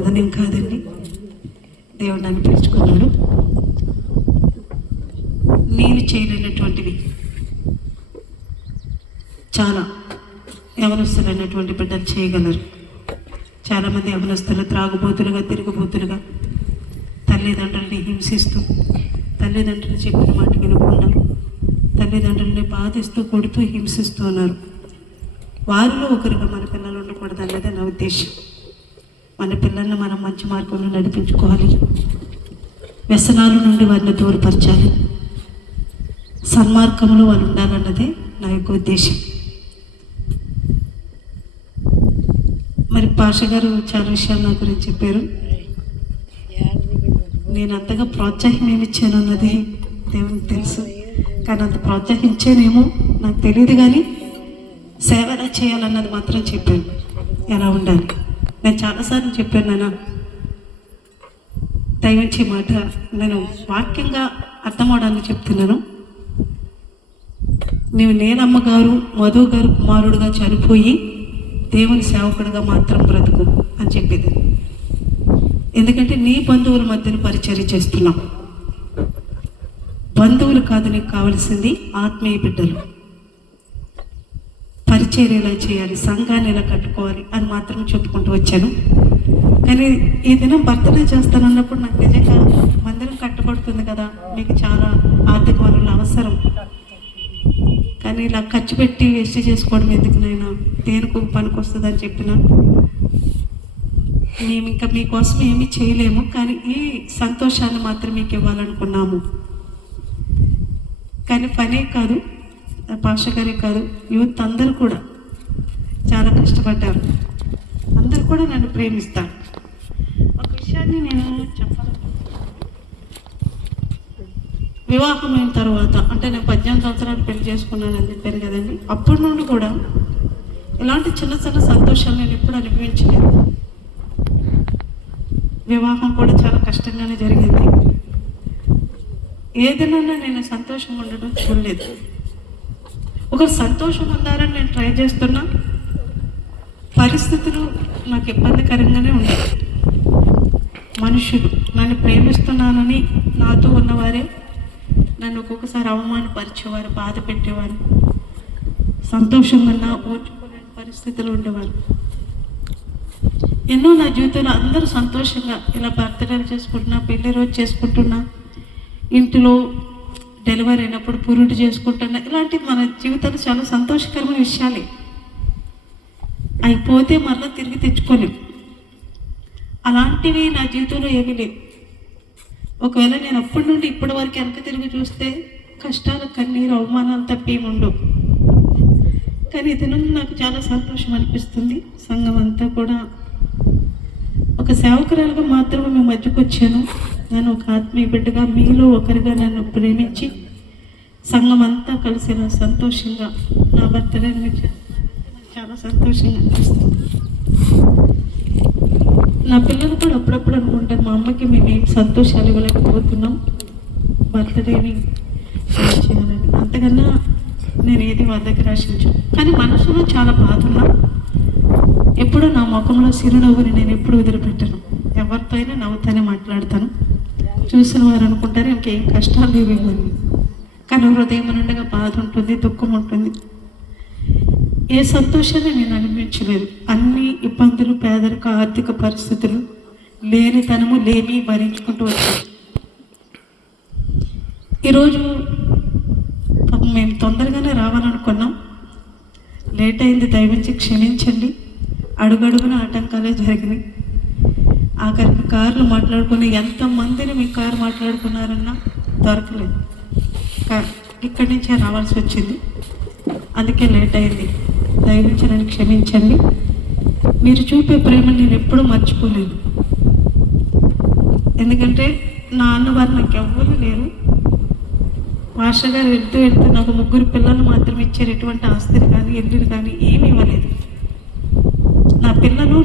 అదనేం కాదండి, దేవుడు నన్ను పిలుచుకున్నాడు. నేను చేయలేనటువంటివి చాలా యవనస్తులైనటువంటి బిడ్డలు చేయగలరు. చాలామంది యవనస్తులు త్రాగుబోతులుగా, తిరుగుబోతులుగా, తల్లిదండ్రుల్ని హింసిస్తూ, తల్లిదండ్రులు చెప్పిన మాట వినకుండా, తల్లిదండ్రుల్ని బాధిస్తూ, కొడుతూ, హింసిస్తూ ఉన్నారు. వారిలో ఒకరిగా మన పిల్లలు ఉండకూడదు అన్నదే నా ఉద్దేశం. మన పిల్లల్ని మనం మంచి మార్గంలో నడిపించుకోవాలి, వ్యసనాల నుండి వారిని దూరపరచాలి, సన్మార్గంలో వాళ్ళు ఉండాలన్నదే నా యొక్క ఉద్దేశం. మరి పాష గారు చాలా విషయాలు నా గురించి చెప్పారు. నేను అంతగా ప్రోత్సాహం ఏమి ఇచ్చాను అన్నది దేవునికి తెలుసు. కానీ అంత ప్రోత్సహించానేమో నాకు తెలియదు, కానీ సేవ ఎలా చేయాలన్నది మాత్రం చెప్పాను, ఎలా ఉండాలి. నేను చాలాసార్లు చెప్పాను, నాన్న దయవచ్చి మాట నేను వాక్యంగా అర్థమవడానికి చెప్తున్నాను. నీవు నేనమ్మ గారు, మధు గారు కుమారుడుగా చనిపోయి దేవుని సేవకుడిగా మాత్రం బ్రతుకు అని చెప్పేది. ఎందుకంటే నీ బంధువుల మధ్యన పరిచర్య చేస్తున్నాం. బంధువులు కాదు, నీకు కావాల్సింది ఆత్మీయ బిడ్డలు. పరిచర్య ఎలా చేయాలి, సంఘాన్ని ఎలా కట్టుకోవాలి అని మాత్రం చెప్పుకుంటూ వచ్చాను. కానీ ఈ దినం బర్త్డే చేస్తానన్నప్పుడు నాకు నిజంగా మందిరం కట్టబడుతుంది కదా, మీకు చాలా ఆర్థిక వనరులు అవసరం, కానీ ఇలా ఖర్చు పెట్టి వేస్ట్ చేసుకోవడం ఎందుకు, నైనా దేనికి పనికి వస్తుంది అని చెప్పిన. మేము ఇంకా మీకోసం ఏమీ చేయలేము, కానీ ఈ సంతోషాన్ని మాత్రం మీకు ఇవ్వాలనుకున్నాము. కానీ పనే కాదు, పాష గారే కాదు, యూత్ అందరూ కూడా చాలా కష్టపడ్డారు. అందరూ కూడా నన్ను ప్రేమిస్తారు. ఒక విషయాన్ని నేను చెప్పాలి. వివాహం అయిన తర్వాత, అంటే నేను 18 సంవత్సరాలు పెళ్లి చేసుకున్నాను అని చెప్పారు కదండి, అప్పటి నుండి కూడా ఇలాంటి చిన్న చిన్న సంతోషాలు నేను ఎప్పుడు అనుభవించలేదు. వివాహం కూడా చాలా కష్టంగానే జరిగింది. ఏదైనా నేను సంతోషంగా ఉండడం చూడలేదు. ఒకరు సంతోషం ఉందారని నేను ట్రై చేస్తున్నా, పరిస్థితులు నాకు ఇబ్బందికరంగానే ఉన్నాయి. మనుషులు నన్ను ప్రేమిస్తున్నానని నాతో ఉన్నవారే నన్ను ఒక్కొక్కసారి అవమానపరిచేవారు, బాధ పెట్టేవారు, సంతోషంగా ఓర్చుకోలేని పరిస్థితులు ఉండేవారు. ఎన్నో నా జీవితంలో అందరూ సంతోషంగా ఇలా బర్త్డేలు చేసుకుంటున్నా, పెళ్లి రోజు చేసుకుంటున్నా, ఇంటిలో డెలివరీ అయినప్పుడు పురుడు చేసుకుంటున్నా, ఇలాంటి మన జీవితంలో చాలా సంతోషకరమైన విషయాలే. అయిపోతే మళ్ళీ తిరిగి తెచ్చుకోలేము. అలాంటివి నా జీవితంలో ఏమీ లేవు. ఒకవేళ నేను అప్పటి నుండి ఇప్పటి వరకు వెనక తిరిగి చూస్తే కష్టాలు, కన్నీరు, అవమానాలు తప్పేముండవు. కానీ ఇతను నాకు చాలా సంతోషం అనిపిస్తుంది. సంఘం అంతా కూడా ఒక సేవకురాలుగా మాత్రమే మీ మధ్యకు వచ్చాను. నేను ఒక ఆత్మీయ బిడ్డగా, మీలో ఒకరిగా నన్ను ప్రేమించి సంఘం అంతా కలిసి నా సంతోషంగా నా బర్త్డే చాలా సంతోషంగా అనిపిస్తుంది. నా పిల్లలు కూడా అప్పుడప్పుడు అనుకుంటారు, మా అమ్మకి మేమేం సంతోషాలు ఇవ్వలేకపోతున్నాం, బర్త్డేని చేయాలని. అంతకన్నా నేను ఏది వాళ్ళ దగ్గర ఆశించు. కానీ మనసులో చాలా బాధ ఉన్నా, ఎప్పుడు నా ముఖంలో చిరునవ్వుని నేను ఎప్పుడు వదిలిపెట్టను. ఎవరితో అయినా నవ్వుతానే మాట్లాడతాను. చూసిన వారు అనుకుంటారు ఇంకేం కష్టాలు లేవేమని. కానీ హృదయం నుండిగా బాధ ఉంటుంది, దుఃఖం ఉంటుంది. ఏ సంతోషాన్ని నేను అనుభవించలేదు. అన్ని ఇబ్బందులు, పేదరిక, ఆర్థిక పరిస్థితులు, లేనితనము, లేమి భరించుకుంటూ వచ్చాను. ఈరోజు మేము తొందరగానే రావాలనుకున్నాం, లేట్ అయింది, దయవించి క్షమించండి. అడుగడుగున ఆటంకాలే జరిగినాయి. ఆఖరికి కార్లు మాట్లాడుకుని ఎంతమందిని మీ కారు మాట్లాడుకున్నారన్నా దొరకలేదు. ఇక్కడి నుంచే రావాల్సి వచ్చింది, అందుకే లేట్ అయింది. దయవించి నన్ను క్షమించండి. మీరు చూపే ప్రేమను నేను ఎప్పుడూ మర్చిపోలేదు. ఎందుకంటే నా అన్నవారు నాకు ఎవ్వరూ లేరు. భాష గారు వెళ్తూ నాకు 3 పిల్లలు మాత్రమే ఇచ్చారు. ఎటువంటి ఆస్తిని కానీ, ఇల్లుని కానీ ఏమి ఇవ్వలేదు. నా పిల్లలు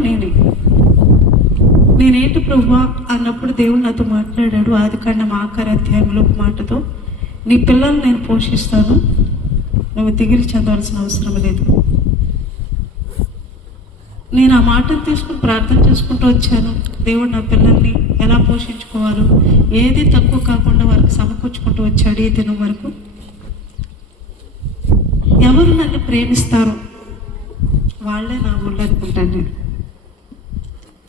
నేనేంటి ప్రభువా అన్నప్పుడు దేవుడు నాతో మాట్లాడాడు. ఆదికాండం 6వ అధ్యాయంలో మాటతో, నీ పిల్లలు నేను పోషిస్తాను, నువ్వు దిగులు చెందవలసిన అవసరం లేదు. నేను ఆ మాటను తీసుకుని ప్రార్థన చేసుకుంటూ వచ్చాను. దేవుడు నా పిల్లల్ని ఎలా పోషించుకోవాలో, ఏది తక్కువ కాకుండా వారికి సమకూర్చుకుంటూ వచ్చాడు. ఈ దినం వరకు ఎవరు నన్ను ప్రేమిస్తారో వాళ్ళే నా ఊళ్ళో అనుకుంటాను. నేను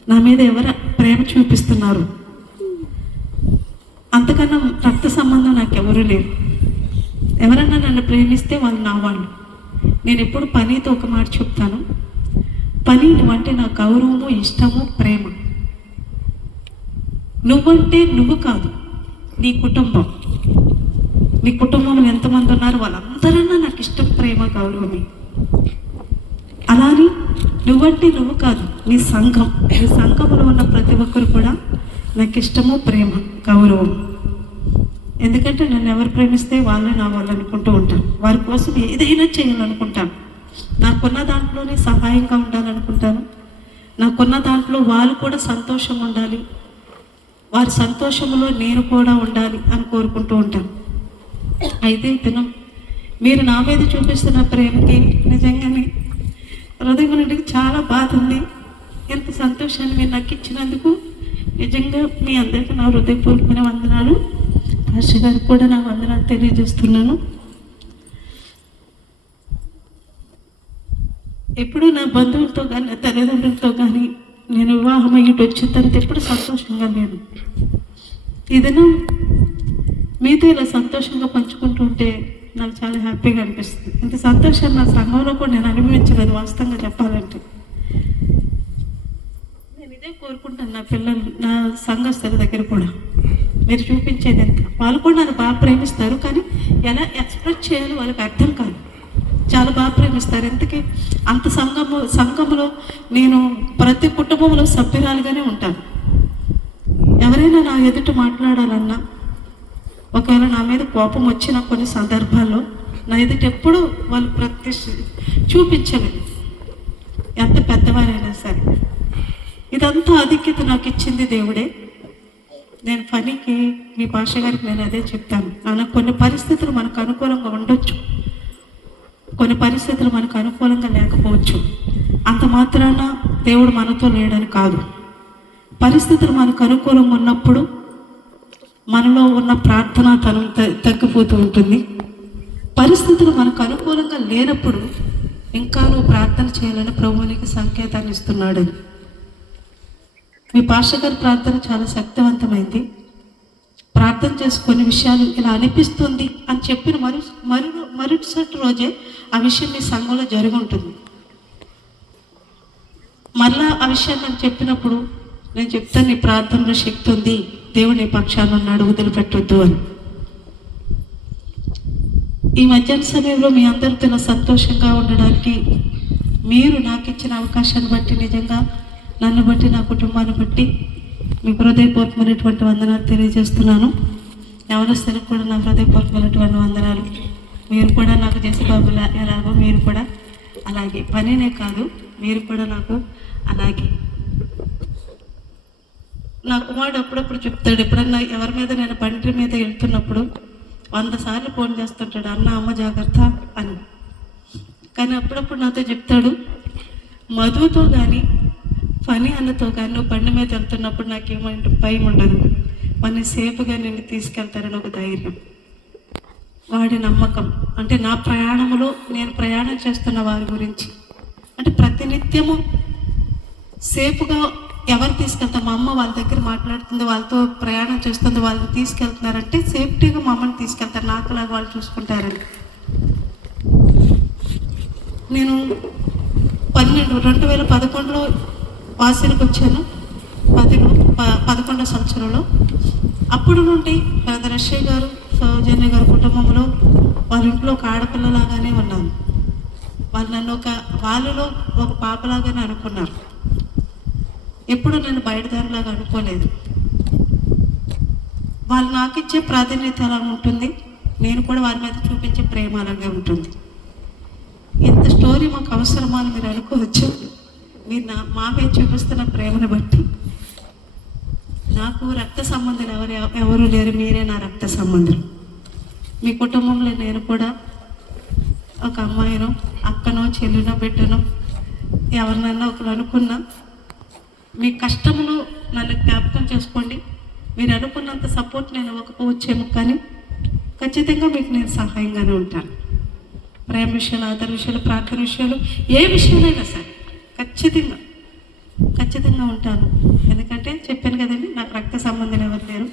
నా మీద ఎవరు ప్రేమ చూపిస్తున్నారు, అంతకన్నా రక్త సంబంధం నాకు ఎవరు లేరు. ఎవరన్నా నన్ను ప్రేమిస్తే వాళ్ళు నా వాళ్ళు. నేను ఎప్పుడు పనితో ఒక మాట చెప్తాను, పని నువ్వంటే నా గౌరవము, ఇష్టము, ప్రేమ. నువ్వంటే నువ్వు కాదు, నీ కుటుంబం. నీ కుటుంబంలో ఎంతమంది ఉన్నారు వాళ్ళందరన్నా నాకు ఇష్టం, ప్రేమ, గౌరవమే. అలాని నువ్వంటే నువ్వు కాదు, నీ సంఘం. నీ సంఘంలో ఉన్న ప్రతి ఒక్కరు కూడా నాకు ఇష్టము, ప్రేమ, గౌరవం. ఎందుకంటే నన్ను ఎవరు ప్రేమిస్తే వాళ్ళే నా వాళ్ళు అనుకుంటూ ఉంటాను. వారి కోసం ఏదైనా చేయాలనుకుంటాను. నాకున్న దాంట్లోనే సహాయంగా ఉండాలనుకుంటాను. నాకున్న దాంట్లో వాళ్ళు కూడా సంతోషంగా ఉండాలి, వారి సంతోషంలో నేను కూడా ఉండాలి అని కోరుకుంటూ ఉంటాను. అయితే దినం మీరు నా మీద చూపిస్తున్న ప్రేమకి నిజంగానే హృదయం నుండి చాలా బాధ ఉంది. ఎంత సంతోషాన్ని మీరు నాకు ఇచ్చినందుకు నిజంగా మీ అందరికీ నా హృదయపూర్వకమైన వందనాలు. పాస్టర్ గారికి కూడా నా వందనాలు తెలియజేస్తున్నాను. ఎప్పుడు నా బంధువులతో కానీ, నా తల్లిదండ్రులతో కానీ నేను వివాహం అయ్యిட்டு వచ్చిన తర్వాత ఎప్పుడు సంతోషంగా లేను. ఏదైనా మీతో ఇలా సంతోషంగా పంచుకుంటూ ఉంటే నాకు చాలా హ్యాపీగా అనిపిస్తుంది. ఇంత సంతోషాన్ని నా సంఘంలో కూడా నేను అనుభవించలేదు. వాస్తవంగా చెప్పాలంటే నేను ఇదే కోరుకుంటాను. నా పిల్లలు, నా సంఘస్థుల దగ్గర కూడా మీరు చూపించేది ఎంత. వాళ్ళు కూడా నన్ను బాగా ప్రేమిస్తారు, కానీ ఎలా ఎక్స్ప్రెస్ చేయాలో వాళ్ళకి అర్థం కాదు. చాలా బాగా ప్రేమిస్తారు. ఎందుకే అంత సంఘంలో నేను ప్రతి కుటుంబంలో సభ్యురాలుగానే ఉంటాను. ఎవరైనా నా ఎదుట మాట్లాడాలన్నా, ఒకవేళ నా మీద కోపం వచ్చిన కొన్ని సందర్భాల్లో నా ఎదుట ఎప్పుడు వాళ్ళు చూపించలేదు, ఎంత పెద్దవారైనా సరే. ఇదంతా ఆధిక్యత నాకు ఇచ్చింది దేవుడే. నేను పనికి మీ భాష గారికి నేను అదే చెప్తాను. నాకు కొన్ని పరిస్థితులు మనకు అనుకూలంగా ఉండొచ్చు, కొన్ని పరిస్థితులు మనకు అనుకూలంగా లేకపోవచ్చు. అంత మాత్రాన దేవుడు మనతో లేడని కాదు. పరిస్థితులు మనకు అనుకూలంగా ఉన్నప్పుడు మనలో ఉన్న ప్రార్థన తగ్గిపోతూ ఉంటుంది. పరిస్థితులు మనకు అనుకూలంగా లేనప్పుడు ఇంకా నువ్వు ప్రార్థన చేయాలని ప్రభువునికి సంకేతాన్ని ఇస్తున్నాడు. మీ పాస్టర్ గారి ప్రార్థన చాలా శక్తివంతమైంది. ప్రార్థన చేసుకునే విషయాలు ఇలా అనిపిస్తుంది అని చెప్పిన మరుసటి రోజే ఆ విషయం మీ సంఘంలో జరిగి ఉంటుంది. మళ్ళా ఆ విషయాన్ని నాకు చెప్పినప్పుడు నేను చెప్తాను, నీ ప్రార్థనలో శక్తి ఉంది, దేవుడు నీ పక్షాన ఉన్నాడు, వదిలిపెట్టొద్దు అని. ఈ మధ్యాహ్న సమయంలో మీ అందరితో సంతోషంగా ఉండడానికి మీరు నాకు ఇచ్చిన అవకాశాన్ని బట్టి, నిజంగా నన్ను బట్టి, నా కుటుంబాన్ని బట్టి మీకు హృదయపూర్వకమైనటువంటి వందనాలు తెలియజేస్తున్నాను. యవనస్తులకు కూడా నా హృదయపూర్వకమైనటువంటి వందనాలు. మీరు కూడా నాకు చేసే బాబులా ఎలాగో మీరు కూడా అలాగే. పనినే కాదు, మీరు కూడా నాకు అలాగే. నా కుమారుడు అప్పుడప్పుడు చెప్తాడు, ఎప్పుడన్నా ఎవరి మీద నేను బండి మీద వెళ్తున్నప్పుడు 100 సార్లు ఫోన్ చేస్తుంటాడు, అన్న అమ్మ జాగ్రత్త అని. కానీ అప్పుడప్పుడు నాతో చెప్తాడు, మధుతో కానీ పని అన్నతో కానీ నువ్వు బండి మీద వెళ్తున్నప్పుడు నాకేమంటే భయం ఉండదు, మన సేఫ్గా నిన్ను తీసుకెళ్తారని ఒక ధైర్యం. వాడి నమ్మకం అంటే నా ప్రయాణంలో నేను ప్రయాణం చేస్తున్న వారి గురించి అంటే ప్రతినిత్యము సేఫ్గా ఎవరు తీసుకెళ్తారు. మా అమ్మ వాళ్ళ దగ్గర మాట్లాడుతుంది, వాళ్ళతో ప్రయాణం చేస్తుంది, వాళ్ళని తీసుకెళ్తున్నారంటే సేఫ్టీగా మా అమ్మని తీసుకెళ్తారు, నాకులాగా వాళ్ళు చూసుకుంటారని. నేను 2011లో వాసిలకు వచ్చాను, 11వ సంవత్సరంలో. అప్పుడు నుండి బ్రదర్ రష్య గారు, సౌజన్య గారు కుటుంబంలో వాళ్ళ ఇంట్లో ఒక ఆడపిల్లలాగానే ఉన్నాను. వాళ్ళు నన్ను వాళ్ళలో ఒక పాపలాగానే అనుకున్నారు. ఎప్పుడు నన్ను బయటదారిలాగా అనుకోలేదు. వాళ్ళు నాకు ఇచ్చే ప్రాధాన్యత అలా ఉంటుంది, నేను కూడా వారి మీద చూపించే ప్రేమ అలాగే ఉంటుంది. ఇంత స్టోరీ మాకు అవసరమా అని మీరు అనుకోవచ్చు. మీరు మా మీద చూపిస్తున్న ప్రేమను బట్టి. నాకు రక్త సంబంధులు ఎవరు లేరు, మీరే నా రక్త సంబంధులు. మీ కుటుంబంలో నేను కూడా ఒక అమ్మాయినో, అక్కనో, చెల్లినో, బిడ్డనో, ఎవరినైనా ఒకరు అనుకున్నా మీ కష్టములు నన్ను జ్ఞాపకం చేసుకోండి. మీరు అనుకున్నంత సపోర్ట్ నేను ఇవ్వకపోవచ్చేమో, కానీ ఖచ్చితంగా మీకు నేను సహాయంగానే ఉంటాను. ప్రేమ విషయాలు, ఆదరణ విషయాలు, ప్రార్థన విషయాలు, ఏ విషయాలైనా సరే ఖచ్చితంగా ఉంటాను. ఎందుకంటే చెప్పాను కదండి, నాకు రక్త సంబంధం ఎవరు లేరు.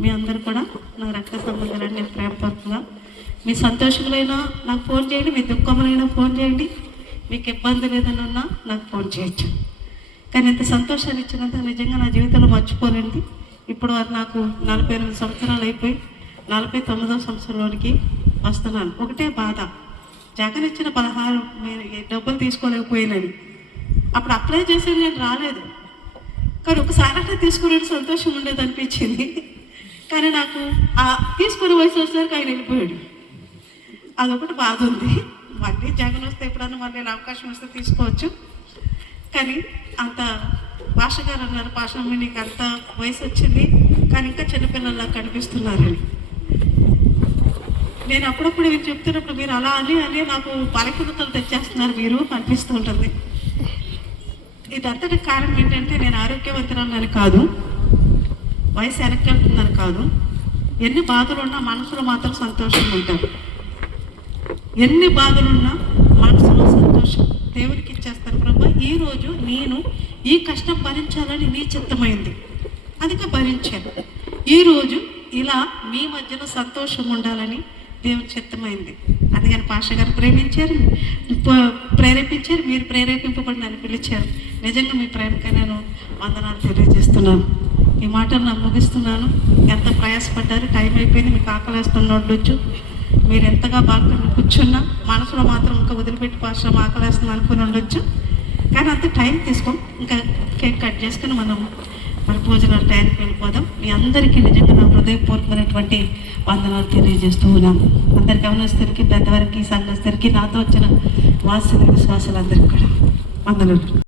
మీ అందరూ కూడా నా రక్త సంబంధాలని నేను ప్రేమపూర్వకంగా, మీ సంతోషములైనా నాకు ఫోన్ చేయండి, మీ దుఃఖములైనా ఫోన్ చేయండి, మీకు ఇబ్బంది లేదన్నా నాకు ఫోన్ చేయొచ్చు. కానీ ఇంత సంతోషాన్ని ఇచ్చినంత నిజంగా నా జీవితంలో మర్చిపోలేండి. ఇప్పుడు వారు నాకు 48 సంవత్సరాలు అయిపోయి 49వ సంవత్సరంలోనికి వస్తున్నాను. ఒకటే బాధ, జగన్ ఇచ్చిన 16 డబ్బులు తీసుకోలేకపోయినని. అప్పుడు అప్లై చేసేది నేను రాలేదు, కానీ ఒకసారి అట్లా తీసుకునే సంతోషం ఉండేది అనిపించింది. కానీ నాకు ఆ తీసుకునే వయసు వచ్చేసరికి ఆయన వెళ్ళిపోయాడు. అదొకటి బాధ ఉంది. మళ్ళీ జగన్ వస్తే ఎప్పుడన్నా మళ్ళీ అవకాశం వస్తే తీసుకోవచ్చు. కానీ అంత భాష గారు అన్నారు, భాషమ్మ నీకు అంత వయసు వచ్చింది కానీ ఇంకా చిన్నపిల్లల్లా కనిపిస్తున్నారని. నేను అప్పుడప్పుడు మీరు చెప్తున్నప్పుడు మీరు అలా అని నాకు బలహీనతలు తెచ్చేస్తున్నారు మీరు అనిపిస్తూ ఉంటుంది. ఇదంతటి కారణం ఏంటంటే నేను ఆరోగ్యవంతురాలని కాదు, వయసు వెనక్కెళ్తుందని కాదు. ఎన్ని బాధలున్నా మనసులో మాత్రం సంతోషంగా ఉంటాను. ఎన్ని బాధలున్నా మనసులో సంతోషం దేవుడికి ఇచ్చేస్తాను. ప్రభా, ఈరోజు నేను ఈ కష్టం భరించాలని నీ చిత్తమైంది, అందుకే భరించాను. ఈరోజు ఇలా మీ మధ్యలో సంతోషం ఉండాలని దేవుని చిత్తమైంది. అందుకని పాష గారు ప్రేరేపించారు, మీరు ప్రేరేపింపబడి నన్ను పిలిచారు. నిజంగా మీ ప్రేమకై నేను వందనాలు తెలియజేస్తున్నాను. ఈ మాటలు నేను ముగిస్తున్నాను. ఎంత ప్రయాసపడ్డారు, టైం అయిపోయింది, మీకు ఆకలేస్తున్న ఉండొచ్చు. మీరు ఎంతగా బాగా కూర్చున్నా మనసులో మాత్రం ఇంకా వదిలిపెట్టి పాష ఆకలేస్తుంది అనుకుని ఉండొచ్చు. కానీ అంత టైం తీసుకోం, ఇంకా కేక్ కట్ చేసుకుని మనం మరి భోజనాల టైంకి వెళ్ళిపోదాం. మీ అందరికీ నిజంగా నా హృదయపూర్వకమైనటువంటి వందనాలు తెలియజేస్తూ ఉన్నాను. అందరికి గమనిస్తరికి, పెద్దవారికి, సంఘస్థరికి, నాతో వచ్చిన వాస్తవ విశ్వాసాలందరికీ కూడా వందనాలు.